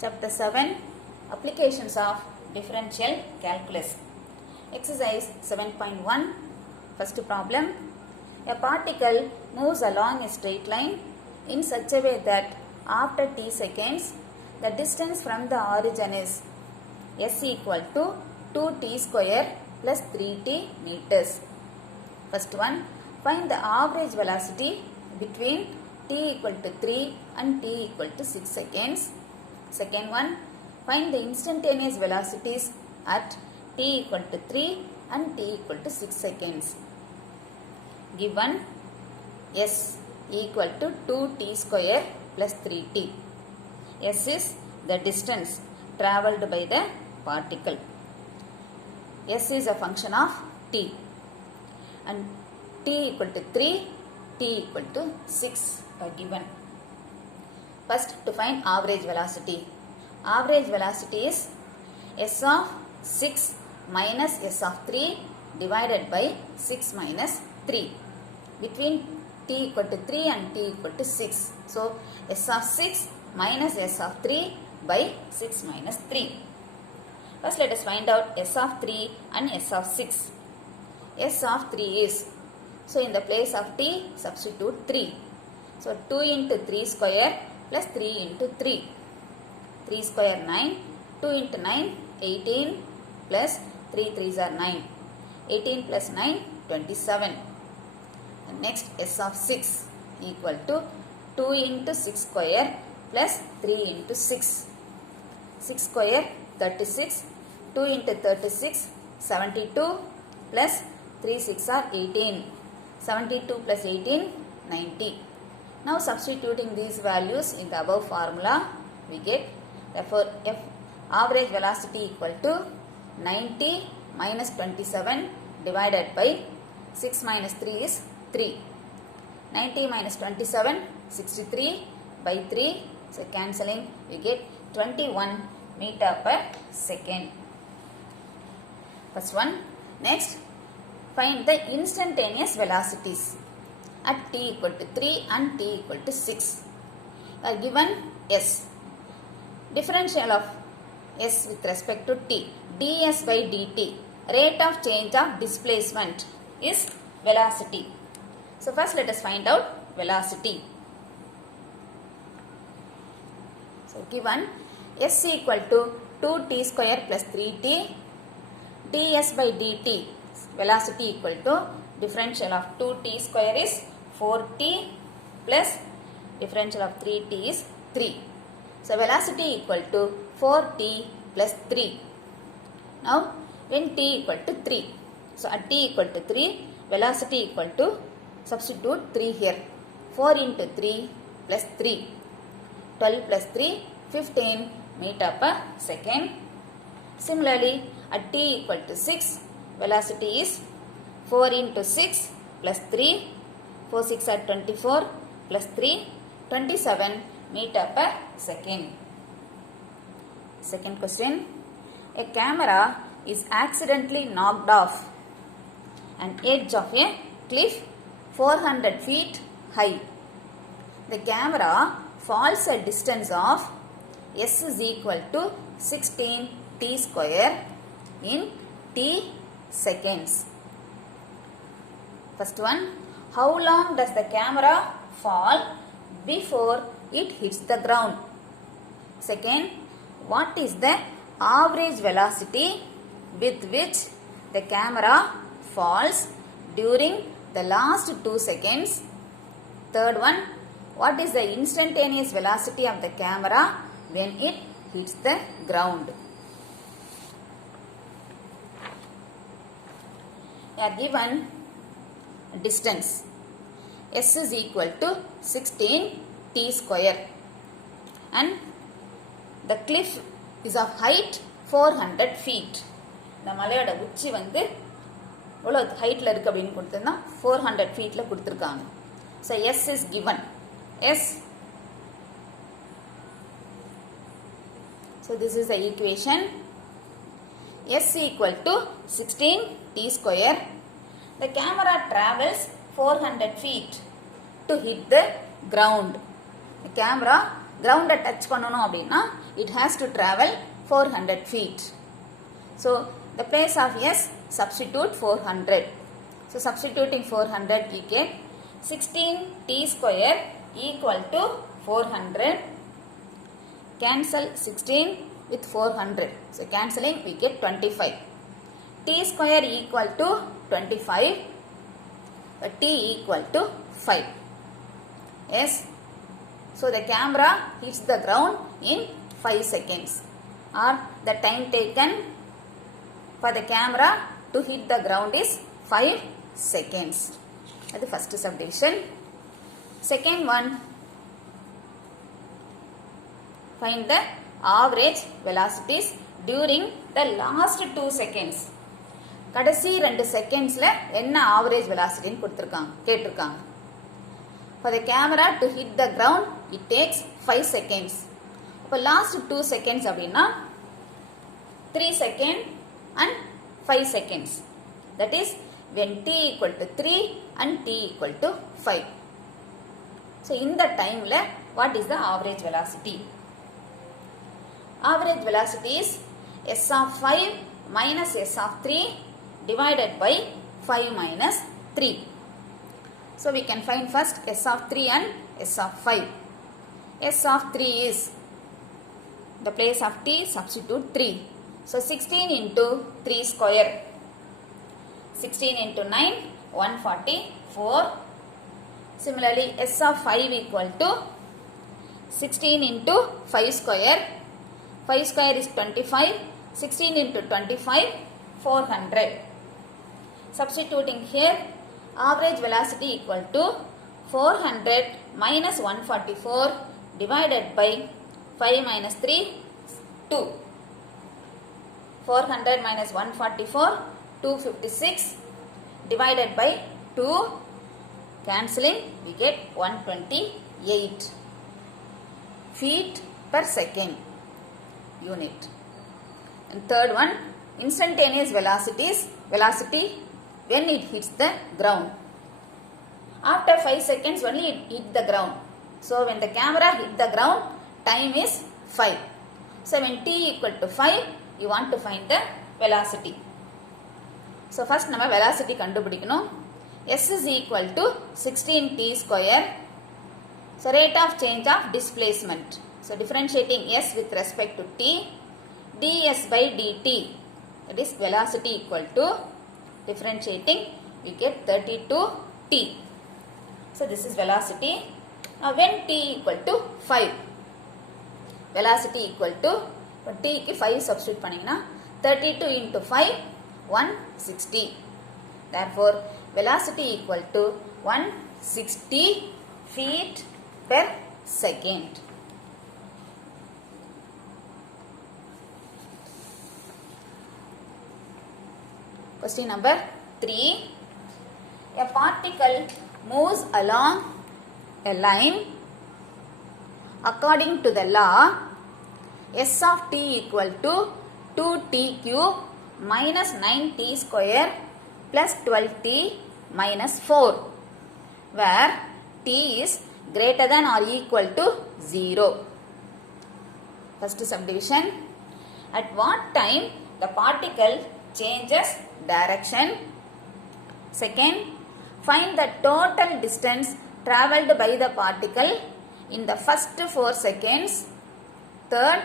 Chapter 7 Applications of Differential Calculus. Exercise 7.1. First problem. A particle moves along a straight line in such a way that after t seconds, the distance from the origin is s equal to 2t square plus 3t meters. First one, find the average velocity between t equal to 3 and t equal to 6 seconds. Second one, find the instantaneous velocities at t equal to 3 and t equal to 6 seconds. Given s equal to 2t square plus 3t. S is the distance travelled by the particle. S is a function of t. And t equal to 3, t equal to 6 are given. First, to find average velocity. Average velocity is s of 6 minus s of 3 divided by 6 minus 3. Between t equal to 3 and t equal to 6. So, s of 6 minus s of 3 by 6 minus 3. First, let us find out s of 3 and s of 6. S of 3 is, so in the place of t, substitute 3. So, 2 into 3 square plus 3 into 3. 3 square 9, 2 into 9, 18 plus 3 3s are 9. 18 plus 9, 27. And next, s of 6 equal to 2 into 6 square plus 3 into 6. 6 square 36, 2 into 36, 72 plus 3 6 are 18. 72 plus 18, 90. Now substituting these values in the above formula, we get, therefore, F average velocity equal to 90 minus 27 divided by 6 minus 3 is 3. 90 minus 27, 63 by 3. So cancelling, we get 21 meter per second. First one. Next, find the instantaneous velocities at t equal to 3 and t equal to 6. Are given s. Differential of s with respect to t. ds by dt. Rate of change of displacement is velocity. So first let us find out velocity. So given s equal to 2t square plus 3t. ds by dt. Velocity equal to differential of 2t square is 4t plus differential of 3t is 3. So velocity equal to 4t plus 3. Now when t equal to 3. So at t equal to 3, velocity equal to, substitute 3 here. 4 into 3 plus 3. 12 plus 3, 15 meter per second. Similarly, at t equal to 6, velocity is 4 into 6 plus 3. 4 6 are 24 plus 3, 27 meter per second. Second question. A camera is accidentally knocked off an edge of a cliff 400 feet high. The camera falls a distance of s is equal to 16 t square in t seconds. First one, how long does the camera fall before it hits the ground? Second, what is the average velocity with which the camera falls during the last 2 seconds? Third one, what is the instantaneous velocity of the camera when it hits the ground? We are given distance. S is equal to 16 t square and the cliff is of height 400 feet. இந்த மலையோட உச்சி வந்து எவ்வளோ ஹைட்டில் இருக்குது அப்படின்னு கொடுத்துருந்தா 400 ஃபீட்டில் கொடுத்துருக்காங்க. So S is given. S, so this is the equation. S equal to 16 t square. The camera travels 400 feet to hit the ground. The camera ground touch பண்ணனும் அப்படினா it has to travel 400 feet. So the place of S, substitute 400. So substituting 400 we get 16 t square equal to 400. Cancel 16 with 400. So cancelling we get 25. T square equal to 25. T equal to 5. Yes. So the camera hits the ground in 5 seconds. Or the time taken for the camera to hit the ground is 5 seconds. That's the first subdivision. Second one, find the average velocities during the last 2 seconds. கடைசி 2 செகண்ட்ஸ்ல என்ன average வெலாசிட்டின்னு கொடுத்திருக்காங்க கேட்டிருக்காங்க. For the camera to hit the ground it takes 5 seconds. அப்ப last 2 seconds அப்படினா 3 seconds and 5 seconds. That is when t equal to 3 and t equal to 5. So in the timeல what is the average velocity? Average velocity is s of 5 minus s of 3 divided by 5 minus 3. So we can find first s of 3 and s of 5. S of 3 is, the place of t substitute 3. So 16 into 3 square. 16 into 9, 144. Similarly, s of 5 equal to 16 into 5 square. 5 square is 25. 16 into 25, 400. Substituting here, average velocity equal to 400 minus 144 divided by 5 minus 3, 2. 400 minus 144, 256 divided by 2. Cancelling, we get 128 feet per second unit. And third one, instantaneous velocity when it hits the ground. After 5 seconds only it hit the ground. So when the camera hit the ground, time is 5. So when t equal to 5, you want to find the velocity. So first நம்ம velocity கண்டுபிடிக்கணும். S is equal to 16t square. So rate of change of displacement. So differentiating S with respect to t, ds by dt, that is velocity equal to, differentiating we get 32t. So this is velocity. Now when t equal to 5, velocity equal to, t க்கு 5 substitute பண்ணீங்கன்னா 32 into 5, 160. Therefore velocity equal to 160 feet per second. Question number 3. A particle moves along a line according to the law S of t equal to 2t cube minus 9t square plus 12t minus 4, where t is greater than or equal to 0. First subdivision. At what time the particle changes direction? Second, find the total distance travelled by the particle in the first 4 seconds. Third,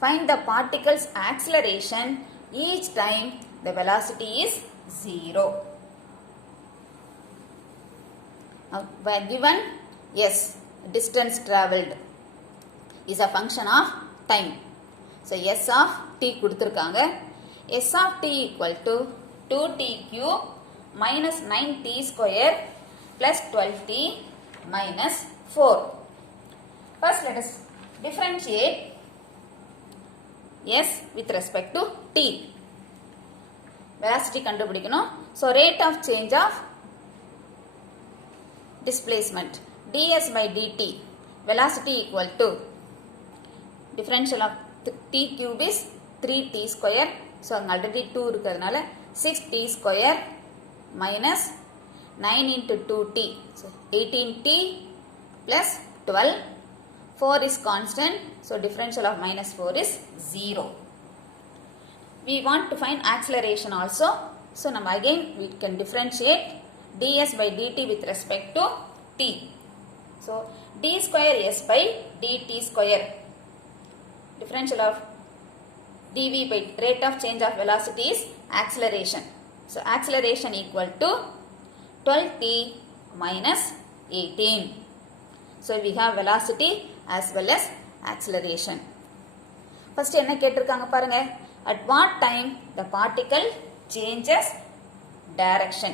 find the particle's acceleration each time the velocity is 0. Now, by given S, distance travelled is a function of time. So S of t கொடுத்திருக்காங்க. S of t equal to 2t cube minus 9t square plus 12t minus 4. First let us differentiate S with respect to t. Velocity கண்டுபிடிக்கணும். So rate of change of displacement ds by dt, velocity equal to, differential of t cube is 3t square. So already 2 இருக்கிறதுனால 6t square minus 9 into 2t, so 18t plus 12, 4 is constant, so differential of minus 4 is 0. We want to find acceleration also. So again we can differentiate ds by dt with respect to t. So d square s by dt square. Differential of dv by rate of change of velocity is acceleration. So acceleration equal to 12t minus 18. So we have velocity as well as acceleration. First என்ன கேட்டிருக்காங்க பாருங்க. At what time the particle changes direction?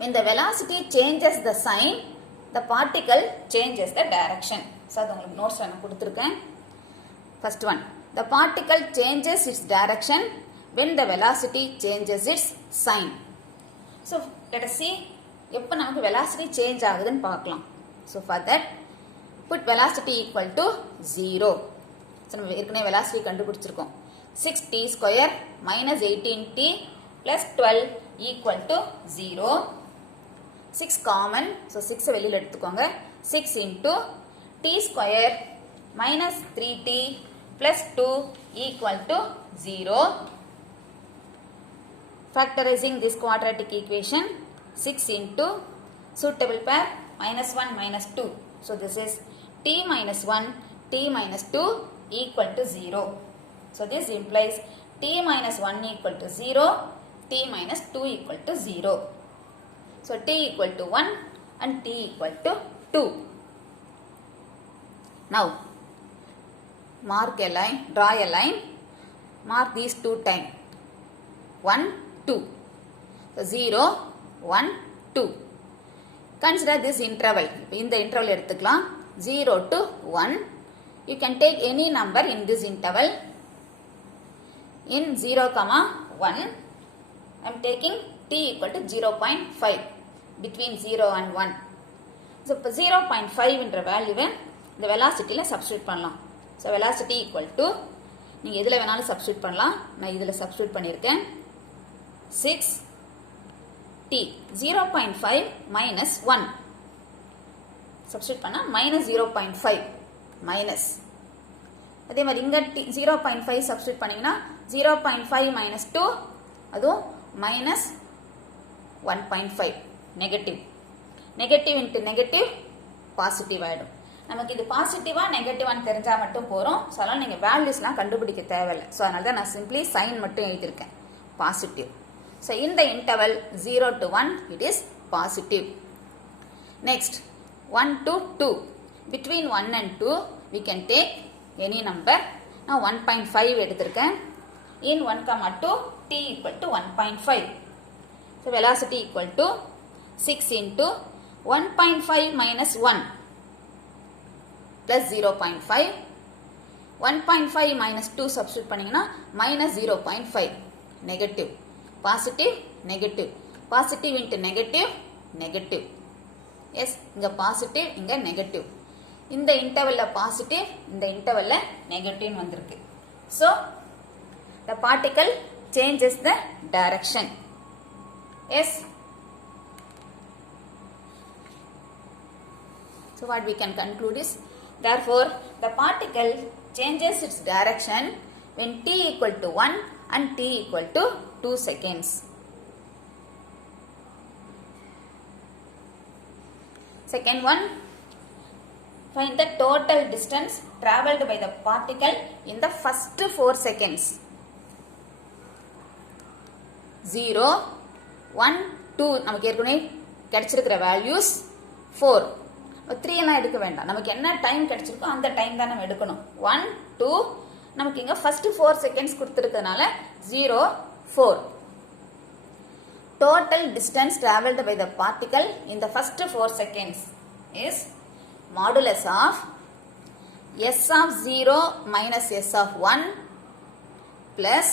When the velocity changes the sign, the particle changes the direction. So அது உங்களுக்கு notes நான் கொடுத்திருக்கேன். First one, the particle changes its direction when the velocity changes its sign. So let us see எப்ப நமக்கு velocity change ஆகுதுன்னு பார்க்கலாம். So for that, put velocity equal to 0. So நம்ம ஏற்கனவே velocity கண்டுபிடிச்சிருக்கோம். 6t square minus 18t plus 12 equal to 0. 6 common, so 6 வெளியில் எடுத்துக்கோங்க. 6 into t square minus 3t plus 2 equal to 0. Factorizing this quadratic equation, 6 into suitable pair minus 1 minus 2. So this is t minus 1, t minus 2 equal to 0. So this implies t minus 1 equal to 0, t minus 2 equal to 0. So t equal to 1 and t equal to 2. Now mark a line, draw a line, mark these two times. 1, 2. So 0, 1, 2. Consider this interval. In the interval எடுத்துக்கலாம் 0 to 1. You can take any number in this interval. In 0, 1, I am taking t equal to 0.5 between 0 and 1. So 0.5 என்ற வேல்யூவை இந்த velocityல substitute பண்ணலாம். So velocity equal to, நீங்க எதுல வேணாலும் substitute பண்ணலாம். நான் இதுல substitute பண்ணியிருக்கேன். 6t 0.5 minus 1. Substitute பண்ணா minus 0.5 minus. அதே மாதிரி இங்க 0.5 substitute பண்ணீங்கன்னா 0.5 minus 2 அதுவும் minus 1.5 negative. Negative into negative positive ஆயிடும். நமக்கு இது பாசிட்டிவா நெகட்டிவான்னு தெரிஞ்சா மட்டும் போறோம். சோ அதனால நீங்க வேல்யூஸ்லாம் கண்டுபிடிக்க தேவையில்லை. சோ அதனால தான் நான் சிம்பிளி சைன் மட்டும் எழுதியிருக்கேன். Positive. So in the interval 0 to 1 it is positive. Next 1 to 2. Between 1 and 2 we can take any number. Now 1.5 எடுத்திருக்கேன். In 1, 2 t equal to 1.5. So velocity equal to 6 into 1.5 minus 1 plus 0.5. 1.5 minus 2 substitute பண்ணீங்கன்னா minus 0.5. Negative. Positive, negative. Positive into negative, negative. Yes, இங்க positive, இங்க negative. இந்த interval positive, இந்த interval negative வந்திருக்கு. So, the particle changes the direction. Yes. So what we can conclude is, therefore, the particle changes its direction when t equal to 1 and t equal to 2 seconds. Second one, find the total distance travelled by the particle in the first 4 seconds. 0, 1, 2 நமக்கு ஏற்கனவே கிடைச்சிருக்கிற values 4. 3 எல்லாம் எடுக்க வேண்டாம். நமக்கு என்ன time கிடைச்சிருக்கோ அந்த time தான் நம்ம எடுக்கணும். 1, 2 நமக்கு இங்க first 4 seconds கொடுத்திருக்கிறதுனால 0, 4. Total distance travelled by the particle in the first 4 seconds is modulus of s of 0 minus s of 1 plus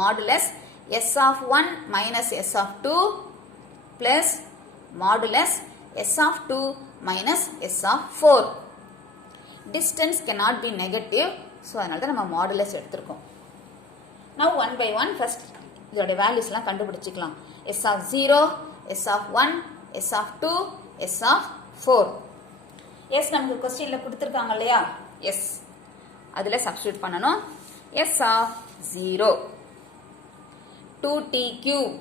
modulus s of 1 minus s of 2 plus modulus s of 2 minus s of 4. Distance cannot be negative, so அதனால தான் நம்ம modulus எடுத்திருக்கோம். Now one by one first இதோட valuesலாம் கண்டுபிடிச்சிக்கலாம். s of 0, s of 1, s of 2, s of 4. s நமக்கு क्वेश्चनல கொடுத்திருக்காங்க இல்லையா s அதுல substitute பண்ணனும் s of 0 2t cube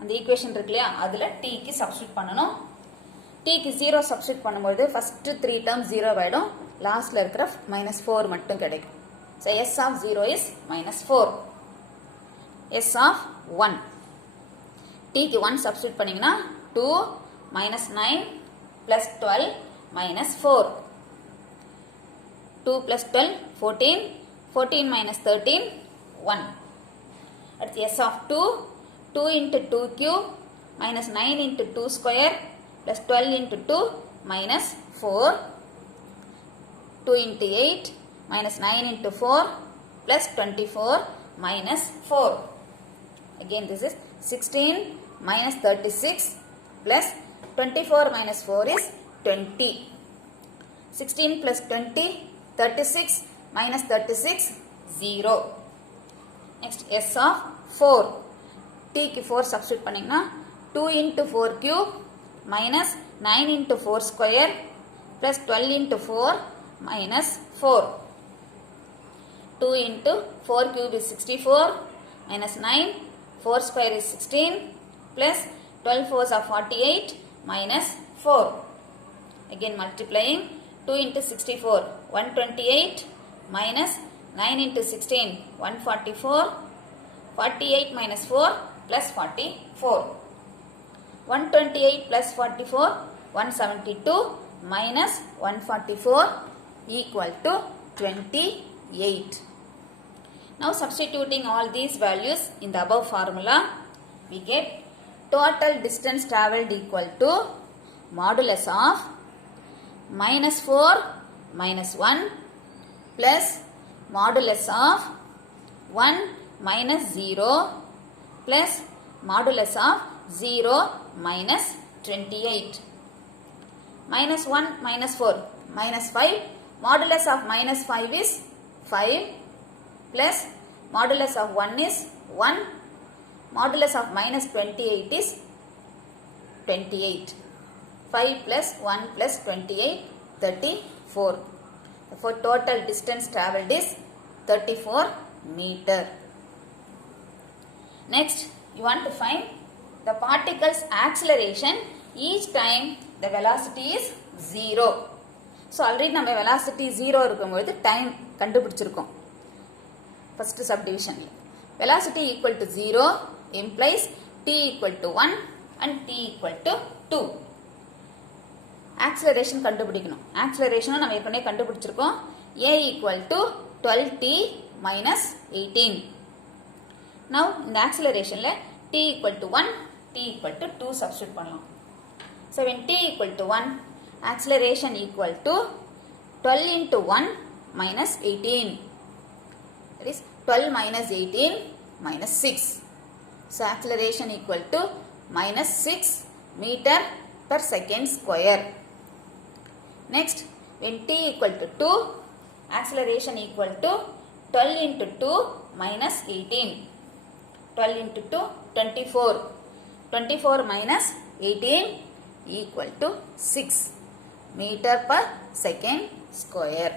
அந்த ஈக்குவேஷன் இருக்கு இல்லையா அதுல t க்கு சப்ஸ்டிட்யூட் பண்ணனும் t க்கு 0 சப்ஸ்டிட்யூட் பண்ணும்போது ஃபர்ஸ்ட் 3 டேர்ம் 0 ஆயிடும் லாஸ்ட்ல இருக்கிற -4 மட்டும் கிடைக்கும் so s of 0 is -4 s of 1 t க்கு 1 சப்ஸ்டிட்யூட் பண்ணீங்கனா 2 -9 plus 12 minus 4 2 plus 12 14 14 minus 13 1 அடுத்து s of 2 2 into 2 cube minus 9 into 2 square plus 12 into 2 minus 4 2 into 8 minus 9 into 4 plus 24 minus 4 again this is 16 minus 36 plus 24 minus 4 is 20 16 plus 20 36 minus 36 0 next s of 4 t க்கு 4 substitute பண்ணீங்கனா 2 into 4 cube minus 9 into 4 square plus 12 into 4 minus 4 2 into 4 cube is 64 minus 9 4 square is 16 plus 12 fours are 48 minus 4 again multiplying 2 into 64 128 minus 9 into 16 144 48 minus 4 plus 44 128 plus 44 172 minus 144 equal to 28 now substituting all these values in the above formula we get total distance traveled equal to modulus of -4 minus 1 plus modulus of 1 minus 0 plus modulus of 0 minus 28 minus 1 minus 4 minus 5 modulus of minus 5 is 5 plus modulus of 1 is 1 modulus of minus 28 is 28 5 plus 1 plus 28 34 therefore total distance traveled is 34 meter next you want to find the particle's acceleration each time the velocity is 0 so already நம்ம velocity 0 இருக்கும்போது time கண்டுபிடிச்சிருக்கோம் first subdivision velocity equal to 0 implies t equal to 1 and t equal to 2 acceleration கண்டுபிடிக்கணும் acceleration நம்ம ஏற்கனவே கண்டுபிடிச்சிருக்கோம் a equal to 12t minus 18 now இந்த accelerationல t equal to 1 t equal to 2 substitute பண்ணலாம் so when t equal to 1 acceleration equal to 12 into 1 minus 18 that is 12 minus 18 minus 6 so acceleration equal to minus 6 meter per second square next when t equal to 2 acceleration equal to 12 into 2 minus 18 12 into 2 24 24 minus 18 equal to 6 meter per second square